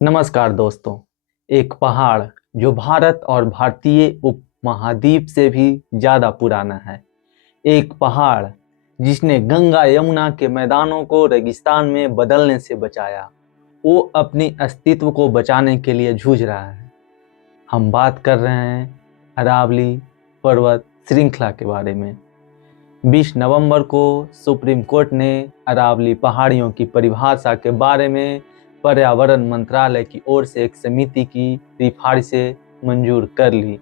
नमस्कार दोस्तों। एक पहाड़ जो भारत और भारतीय उपमहाद्वीप से भी ज़्यादा पुराना है। एक पहाड़ जिसने गंगा यमुना के मैदानों को रेगिस्तान में बदलने से बचाया। वो अपनी अस्तित्व को बचाने के लिए जूझ रहा है। हम बात कर रहे हैं अरावली पर्वत श्रृंखला के बारे में। 20 नवंबर को सुप्रीम कोर्ट ने अरावली पहाड़ियों की परिभाषा के बारे में पर्यावरण मंत्रालय की ओर से एक समिति की सिफारिशें मंजूर कर ली।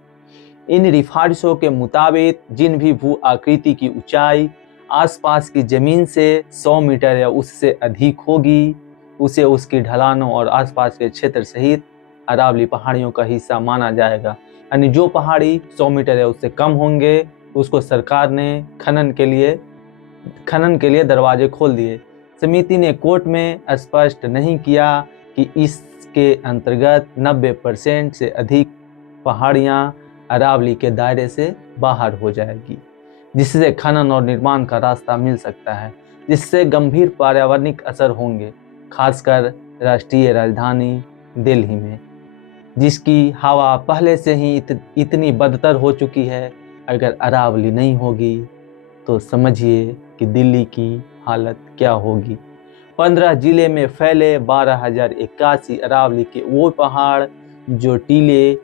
इन सिफारिशों के मुताबिक जिन भी भू आकृति की ऊंचाई आसपास की जमीन से 100 मीटर या उससे अधिक होगी, उसे उसकी ढलानों और आसपास के क्षेत्र सहित अरावली पहाड़ियों का हिस्सा माना जाएगा। यानी जो पहाड़ी 100 मीटर या उससे कम होंगे उसको सरकार ने खनन के लिए दरवाजे खोल दिए। समिति ने कोर्ट में स्पष्ट नहीं किया कि इसके अंतर्गत 90% से अधिक पहाड़ियां अरावली के दायरे से बाहर हो जाएगी, जिससे खनन और निर्माण का रास्ता मिल सकता है, जिससे गंभीर पर्यावरणिक असर होंगे, खासकर राष्ट्रीय राजधानी दिल्ली में, जिसकी हवा पहले से ही इतनी बदतर हो चुकी है। अगर अरावली नहीं होगी तो समझिए कि दिल्ली की हालत क्या होगी। 15 जिले में फैले 12,081 अरावली के वो पहाड़ जो टीले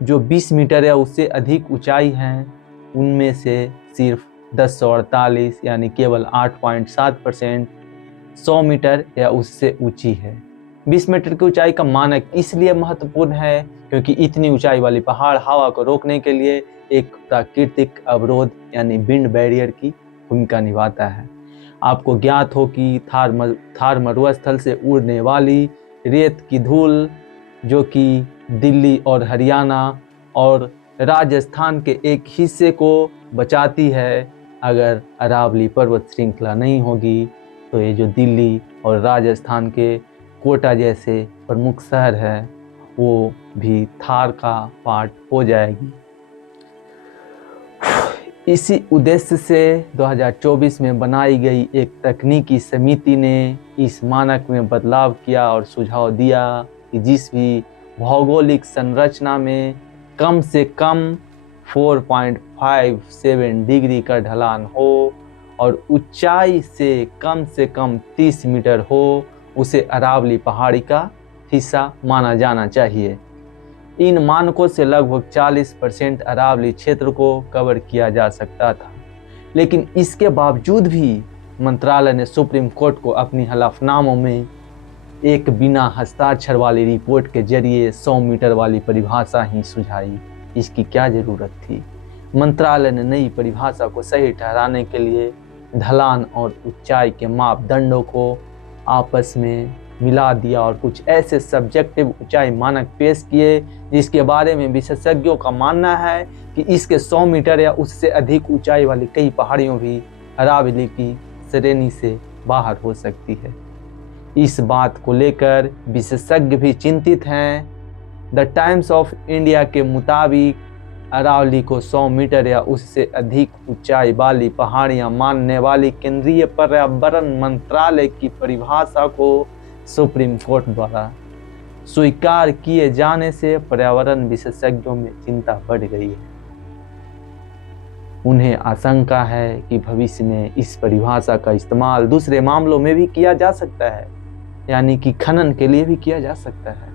जो 20 मीटर या उससे अधिक ऊंचाई हैं, उनमें से सिर्फ 1048 यानी केवल 8.7% 100 मीटर या उससे ऊंची है। 20 मीटर की ऊंचाई का मानक इसलिए महत्वपूर्ण है क्योंकि इतनी ऊंचाई वाली पहाड़ हवा को रोकने के लिए एक प्राकृतिक अवरोध यानी विंड बैरियर की भूमिका निभाता है। आपको ज्ञात हो कि थार मरुस्थल से उड़ने वाली रेत की धूल जो कि दिल्ली और हरियाणा और राजस्थान के एक हिस्से को बचाती है, अगर अरावली पर्वत श्रृंखला नहीं होगी तो ये जो दिल्ली और राजस्थान के कोटा जैसे प्रमुख शहर है वो भी थार का पार्ट हो जाएगी। इसी उद्देश्य से 2024 में बनाई गई एक तकनीकी समिति ने इस मानक में बदलाव किया और सुझाव दिया कि जिस भी भौगोलिक संरचना में कम से कम 4.57 डिग्री का ढलान हो और ऊंचाई से कम 30 मीटर हो, उसे अरावली पहाड़ी का हिस्सा माना जाना चाहिए। इन मानकों से लगभग 40% अरावली क्षेत्र को कवर किया जा सकता था, लेकिन इसके बावजूद भी मंत्रालय ने सुप्रीम कोर्ट को अपनी हलफनामों में एक बिना हस्ताक्षर वाली रिपोर्ट के जरिए 100 मीटर वाली परिभाषा ही सुझाई। इसकी क्या जरूरत थी? मंत्रालय ने नई परिभाषा को सही ठहराने के लिए ढलान और ऊंचाई के मापदंडों को आपस में मिला दिया और कुछ ऐसे सब्जेक्टिव ऊंचाई मानक पेश किए जिसके बारे में विशेषज्ञों का मानना है कि इसके 100 मीटर या उससे अधिक ऊंचाई वाली कई पहाड़ियों भी अरावली की श्रेणी से बाहर हो सकती है। इस बात को लेकर विशेषज्ञ भी चिंतित हैं। द टाइम्स ऑफ इंडिया के मुताबिक अरावली को 100 मीटर या उससे अधिक ऊंचाई वाली पहाड़ियां मानने वाली केंद्रीय पर्यावरण मंत्रालय की परिभाषा को सुप्रीम कोर्ट द्वारा स्वीकार किए जाने से पर्यावरण विशेषज्ञों में चिंता बढ़ गई है। उन्हें आशंका है कि भविष्य में इस परिभाषा का इस्तेमाल दूसरे मामलों में भी किया जा सकता है, यानी कि खनन के लिए भी किया जा सकता है।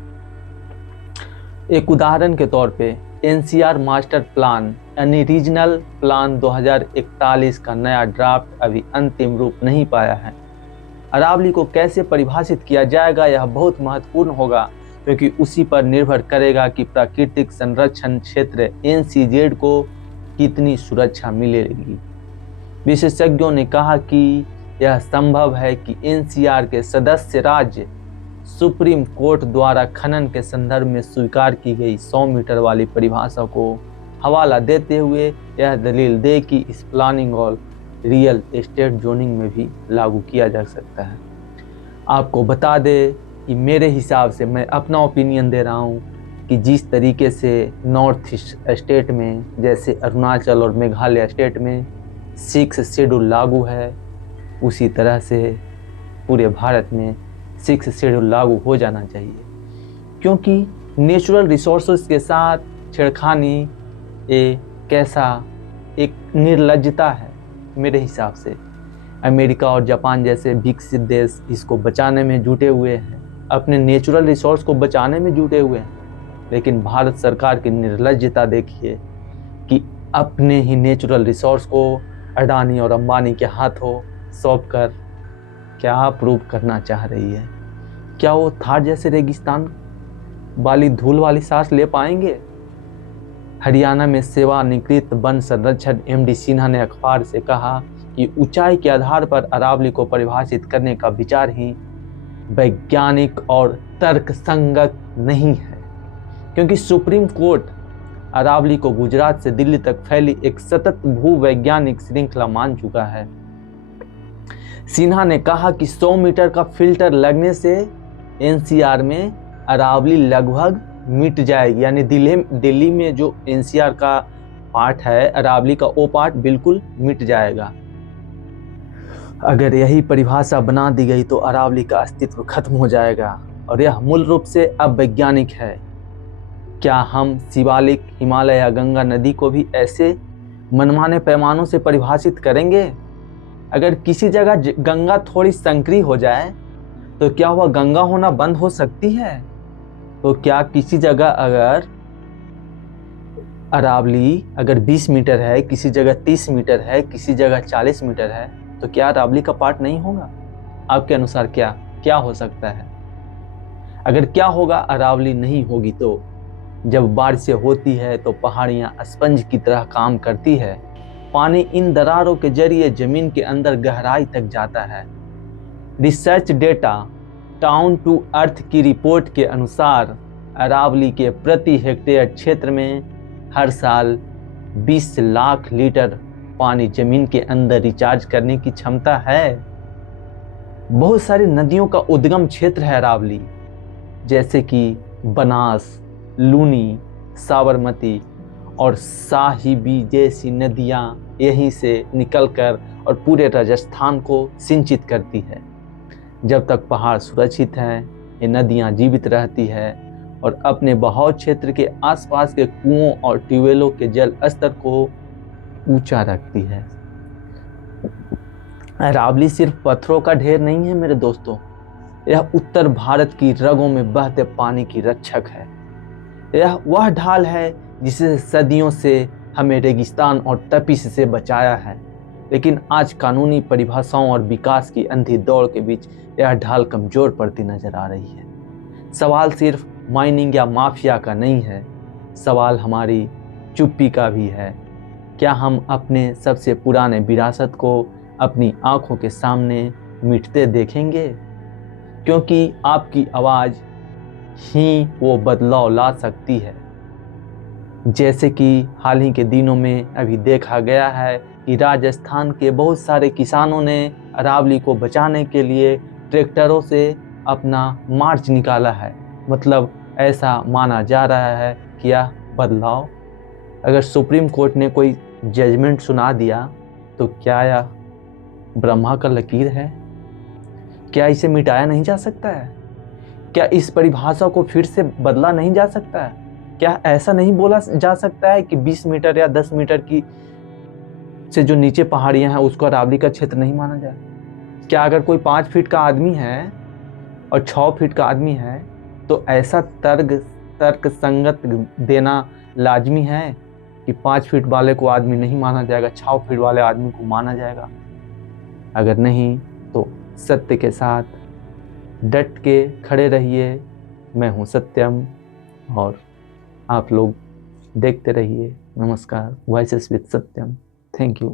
एक उदाहरण के तौर पे एनसीआर मास्टर प्लान यानी रीजनल प्लान 2041 का नया ड्राफ्ट अभी अंतिम रूप नहीं पाया है। अरावली को कैसे परिभाषित किया जाएगा यह बहुत महत्वपूर्ण होगा, क्योंकि उसी पर निर्भर करेगा कि प्राकृतिक संरक्षण क्षेत्र एनसीजेड को कितनी सुरक्षा मिलेगी। विशेषज्ञों ने कहा कि यह संभव है कि एनसीआर के सदस्य राज्य सुप्रीम कोर्ट द्वारा खनन के संदर्भ में स्वीकार की गई 100 मीटर वाली परिभाषा को हवाला देते हुए यह दलील दे कि इस प्लानिंग और रियल एस्टेट जोनिंग में भी लागू किया जा सकता है। आपको बता दे कि मेरे हिसाब से, मैं अपना ओपिनियन दे रहा हूँ, कि जिस तरीके से नॉर्थ ईस्ट स्टेट में जैसे अरुणाचल और मेघालय स्टेट में 6 शेड्यूल लागू है, उसी तरह से पूरे भारत में 6 शेड्यूल लागू हो जाना चाहिए। क्योंकि नेचुरल रिसोर्सेज के साथ छेड़खानी कैसा एक निर्लज्जता है। मेरे हिसाब से अमेरिका और जापान जैसे विकसित देश इसको बचाने में जुटे हुए हैं, अपने नेचुरल रिसोर्स को बचाने में जुटे हुए हैं, लेकिन भारत सरकार की निर्लज्जता देखिए कि अपने ही नेचुरल रिसोर्स को अडानी और अंबानी के हाथों सौंप कर क्या प्रूव करना चाह रही है। क्या वो थार जैसे रेगिस्तान वाली धूल वाली सांस ले पाएंगे? हरियाणा में सेवानिवृत्त वन संरक्षक एमडी सिन्हा ने अखबार से कहा कि ऊंचाई के आधार पर अरावली को परिभाषित करने का विचार ही वैज्ञानिक और तर्कसंगत नहीं है, क्योंकि सुप्रीम कोर्ट अरावली को गुजरात से दिल्ली तक फैली एक सतत भूवैज्ञानिक श्रृंखला मान चुका है। सिन्हा ने कहा कि 100 मीटर का फिल्टर लगने से एनसीआर में अरावली लगभग मिट जाएगी, यानी दिल्ली में जो एनसीआर का पार्ट है, अरावली का वो पार्ट बिल्कुल मिट जाएगा। अगर यही परिभाषा बना दी गई तो अरावली का अस्तित्व खत्म हो जाएगा, और यह मूल रूप से अवैज्ञानिक है। क्या हम शिवालिक, हिमालय या गंगा नदी को भी ऐसे मनमाने पैमानों से परिभाषित करेंगे? अगर किसी जगह गंगा थोड़ी संकरी हो जाए तो क्या वह गंगा होना बंद हो सकती है? तो क्या किसी जगह अगर अरावली अगर 20 मीटर है, किसी जगह 30 मीटर है, किसी जगह 40 मीटर है, तो क्या अरावली का पार्ट नहीं होगा? आपके अनुसार क्या हो सकता है? अगर क्या होगा, अरावली नहीं होगी तो जब बारिशें होती है तो पहाड़ियां स्पंज की तरह काम करती है। पानी इन दरारों के जरिए जमीन के अंदर गहराई तक जाता है। Research data down to earth की रिपोर्ट के अनुसार अरावली के प्रति हेक्टेयर क्षेत्र में हर साल 20 लाख लीटर पानी जमीन के अंदर रिचार्ज करने की क्षमता है। बहुत सारी नदियों का उद्गम क्षेत्र है अरावली, जैसे कि बनास, लूनी, साबरमती और साहिबी जैसी नदियां यहीं से निकलकर और पूरे राजस्थान को सिंचित करती है। जब तक पहाड़ सुरक्षित हैं, ये नदियां जीवित रहती है और अपने बहाव क्षेत्र के आसपास के कुओं और ट्यूबवेलों के जल स्तर को ऊंचा रखती है। अरावली सिर्फ पत्थरों का ढेर नहीं है मेरे दोस्तों, यह उत्तर भारत की रगों में बहते पानी की रक्षक है। यह वह ढाल है जिसे सदियों से हमें रेगिस्तान और तपिश से बचाया है, लेकिन आज कानूनी परिभाषाओं और विकास की अंधी दौड़ के बीच यह ढाल कमजोर पड़ती नजर आ रही है। सवाल सिर्फ माइनिंग या माफिया का नहीं है, सवाल हमारी चुप्पी का भी है। क्या हम अपने सबसे पुराने विरासत को अपनी आंखों के सामने मिटते देखेंगे? क्योंकि आपकी आवाज ही वो बदलाव ला सकती है। जैसे कि हाल ही के दिनों में अभी देखा गया है कि राजस्थान के बहुत सारे किसानों ने अरावली को बचाने के लिए ट्रैक्टरों से अपना मार्च निकाला है। मतलब ऐसा माना जा रहा है कि यह बदलाव, अगर सुप्रीम कोर्ट ने कोई जजमेंट सुना दिया तो क्या यह ब्रह्मा का लकीर है? क्या इसे मिटाया नहीं जा सकता है? क्या इस परिभाषा को फिर से बदला नहीं जा सकता है? क्या ऐसा नहीं बोला जा सकता है कि 20 मीटर या 10 मीटर की से जो नीचे पहाड़ियां हैं उसको अरावली का क्षेत्र नहीं माना जाए? क्या अगर कोई 5 फीट का आदमी है और 6 फीट का आदमी है तो ऐसा तर्क संगत देना लाजमी है कि 5 फीट वाले को आदमी नहीं माना जाएगा, 6 फीट वाले आदमी को माना जाएगा? अगर नहीं तो सत्य के साथ डट के खड़े रहिए। मैं हूं सत्यम और आप लोग देखते रहिए। नमस्कार, voices with Satyam. Thank you.